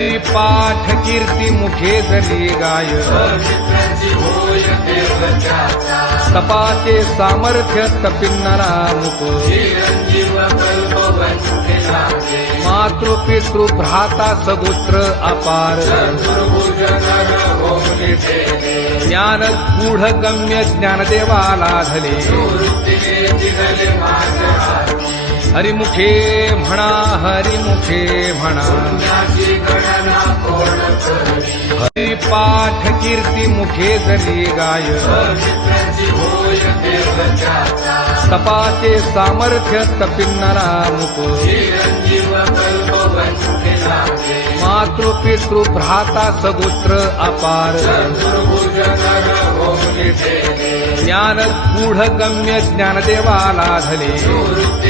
पाठ कीर्ती मुखे जरी गाय। तपाचे सामर्थ्य तपिन्नरा मुख मातृ पितृ भ्राता सगोत्र अपार। ज्ञान गम्य ज्ञानदेवाला धले हरिमुखे म्हणा हरिमुखे म्हणा. हरी पाठ कीर्ती मुखे जरी गाय. तपाचे सामर्थ्य तपिन्नरा मुख. मातृ पितृ भ्राता सगोत्र अपार. ज्ञान गूढ गम्य ज्ञानदेवाला धले.